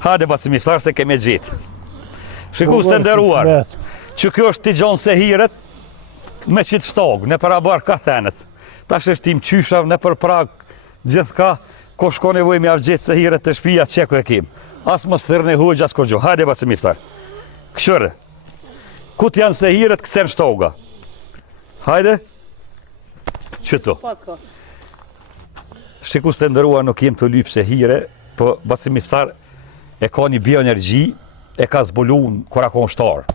Hajde basi miftar se kemi gjitë. Shikus të nderuar, që kjo është t'i gjonë se hiret me qitë shtogë, në për abar ka thenet. Tash është tim qyshav në për prag, gjithë ka, ko shko nevoj me ashtë gjithë se hiret të shpia që ku e kim. As mos thyrë në hujgjë, as kur gjo. Hajde basi miftar. Këshërë, kut janë se hiret kësen shtoga. Hajde. Qëto. Shikus të nderuar nuk jem të lypë se hire, po basi miftar e ka një bioenergji, e ka zbulun kura kon shtarë.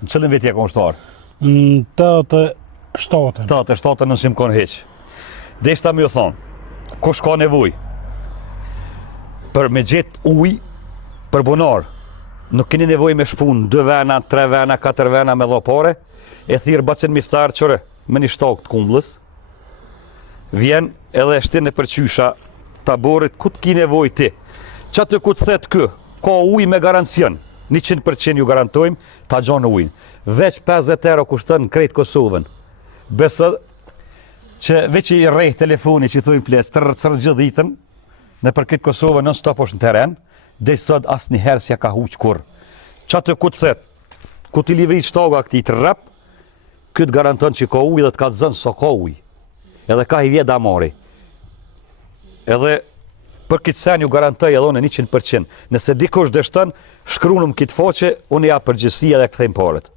Në cëllën veti e kon shtarë? Në 87. 87 nësim kon heq. Deshta me ju thonë, kush ka nevoj për me gjetë uj për bunar, nuk keni nevoj me shpun 2 vena, 3 vena, 4 vena me dhopare, e thirë bacin miftar qëre me një shtokë të kumblës, vjen edhe shtin e përqysha taborit ku të ki nevoj ti. Qatë ku të thetë kë, ka uj me garancion, 100% ju garantojmë, ta gjonë ujnë. Veç 50 euro kushtën në krejtë Kosovën. Besë që veç i rejtë telefoni që i thujnë ples, tërë gjithë ditën, në për këtë Kosovën non stop është në teren, dhe sot asë një herë s'ja ka huqë kur. Qatë ku të thetë, ku t'i livrit shtoga këti të rap, këtë garanton që ka uj dhe të ka të zënë so ka uj. Edhe ka i vje damari. Edhe për këtë sen ju garantoj edhe unë 100%. Nëse dikush dështën, shkrunëm këtë foqe, unë ja përgjësia dhe këthejmë paret.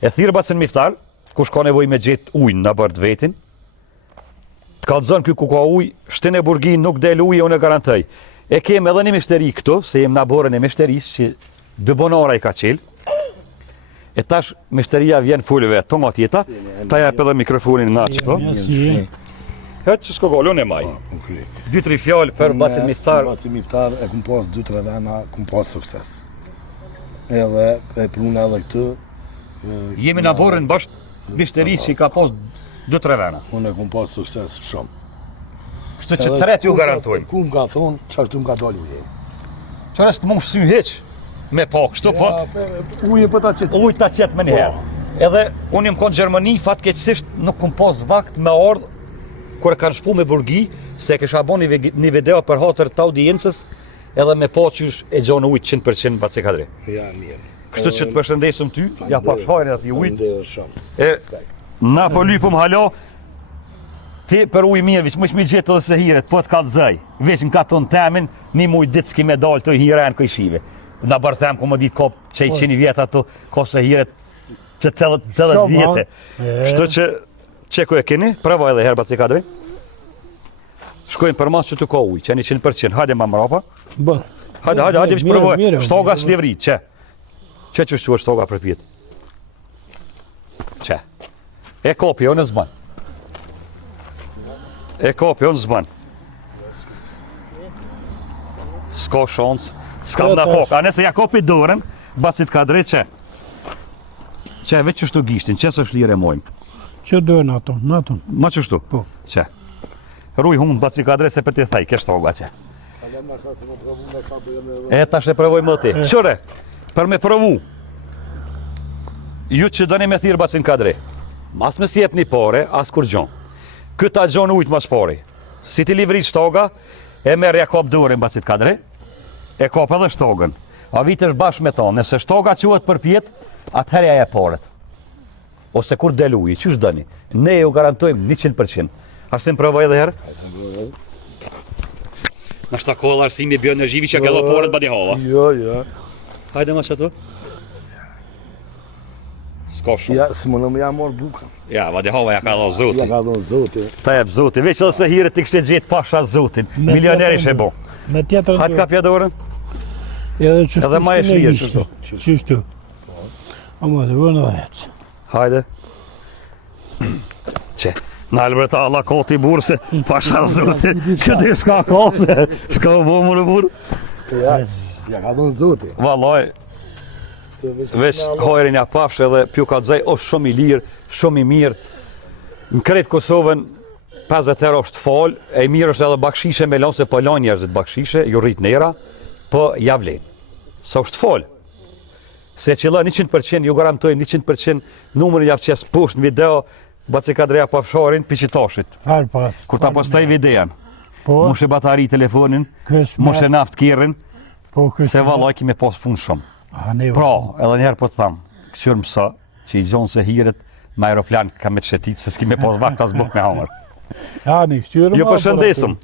E thirë bacin miftar, kush ka nevoj me gjetë ujnë në bërë të vetin, të kalëzën kjo ku ka ujë, shtin e burgin nuk del ujë, unë e garantoj. E kem edhe një mishteri këtu, se jem në borën e mishteris, që 2 bonara i ka qelë. E tash mishteria vjen fullëve të nga tjeta, ta jep edhe mikrofonin nga që to. Hetë që s'ko gallon e maj. 2-3 fjallë për bacin miftar. Bacin miftar e kum pas 2-3 vena, kum pas sukses. Edhe e pruna edhe këtu. Jemi në borën bashkë mishteris që i ka pas 2-3 vena. Unë e kum pas sukses shumë. Kështu që 3 ju garantojmë. Ku më ka thonë, qashtu më ka dalë uje. Qërë s'të mund sy heq me pa kështu, po Uje për ta qëtë. ujë ta qetë me njëherë. Edhe unë jem konë Gjermani, fatkeqësisht nuk kum pas vakt me ardhë kur e kanë shpu me burgi, se kësha bo një video për hatër të audiencës, edhe me pa qysh e gjonë ujtë 100% Baci Kadri. Ja, mirë. Kështu që të përshëndesëm ty, ja pa shhajnë ati ujtë. Ndërë shumë. E, na po lypëm halo, ti për ujë mirë, vish mësh mi gjetë edhe se hiret, po të ka të zëj. Vish në ka tonë temin, një mujtë ditë s'ki me dalë të hiren këj shive. Në bërë them, ku më ditë kop që i 100 vjetë ato, ka se hiret që 80 vjetë. Kështu që ku e keni, prava edhe herë Baci Kadri. Shkojnë për mas që të ka ujë, që 100%, hajde ma mrapa. Hajde, vish përvoj, shtoga s'levrit, që? Që është shtoga për pjetë? Që? E kopi, unë zban. E kopi, unë zban. S'ka shansë, s'kam në fokë. A nëse ja kopi dorën, Bacit Kadri, që? Që veç qështu gishtin, që së shlire mojmë? Që dojnë ato, në ato? Ma qështu? Po. Që? Ruj hunë Bacit Kadri se për t'i thaj, kështë toga që? E tash e provoj më ti. Qëre, për me provu, ju që dëni me thirë Bacin Kadri, mas me si jep një pare, as kur gjonë. Këta gjonë ujtë mas pare. Si ti livrit shtoga, e merë ja kop durin Bacit Kadri, e kop edhe shtogën. A vitesh bashkë me tonë, nëse shtoga quhet për pjetë, atëherja e paret. Ose kur del ujë, qësh dëni? Ne ju garantojmë 100%. Ashtë të provoj edhe herë? Në shta kohë arsimi bioenergjivi që ka do paret badi hava. Jo. Hajde ma që tu? S'ka shumë. Ja, së më në më ja morë buka. Ja, badi hava ja ka do zoti. Ja ka do zoti. Ta jep zoti, veç edhe se hire ti kështë gjetë pasha zotin. Milioneri shë bo. Me tjetër Hajtë ka pja dorën? Edhe ma e shlirë qështu. Qështu. A më të vërë në vetë. Hajde. Që, në albërta Allah koti burë se pasha zotin. Këtë shka ka se, shka bo më në burë. Ja ka do zoti. Valoj, veç hojrin ja pafshë edhe pju ka dzej është shumë i lirë, shumë i mirë. Në kretë Kosovën 50 euro është falë, e mirë është edhe bakshishe me lonë, se po lanë njerëzit bakshishe, ju rritë nera, po javlenë. Sa është falë. Se qëlla 100%, ju garantojnë 100% numërin javë qesë poshtë në video, Baci Kadria pafsharin për qitashit. Kur ta postaj videon, moshe batari telefonin, moshe naft kjerën, Po, kështë... Se vallaj kemi pas punë shumë. A, ne... Pra, edhe njerë po të thamë, këqyrë mësa, që i gjonë se hiret me aeroplan ka me të shetit, se s'ki me pas vakt as buk me hamër. Ja, ne kështyrë... Jo, përshëndesëm.